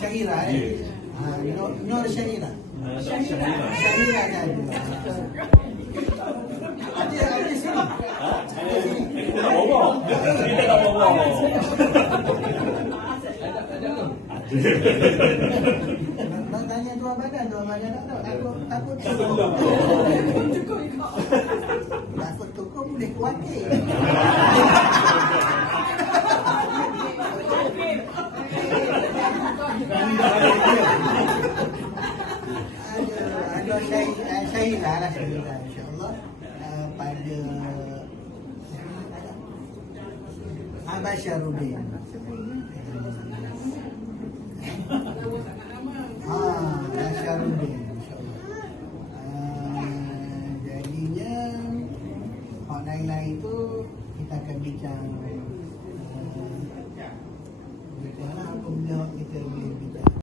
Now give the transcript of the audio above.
Syahira. Nur Syahira. Syahira kan. Ada sini. Kita tak bawa. Kita tak bawa. Nak tanya dua badan tak tahu. Takut tukar boleh kuatir. Ada Syahira lah, insyaAllah pada Abah Syarudin. Syarudin, insyaAllah. Jadinya hak lain-lain tu kita akan bincang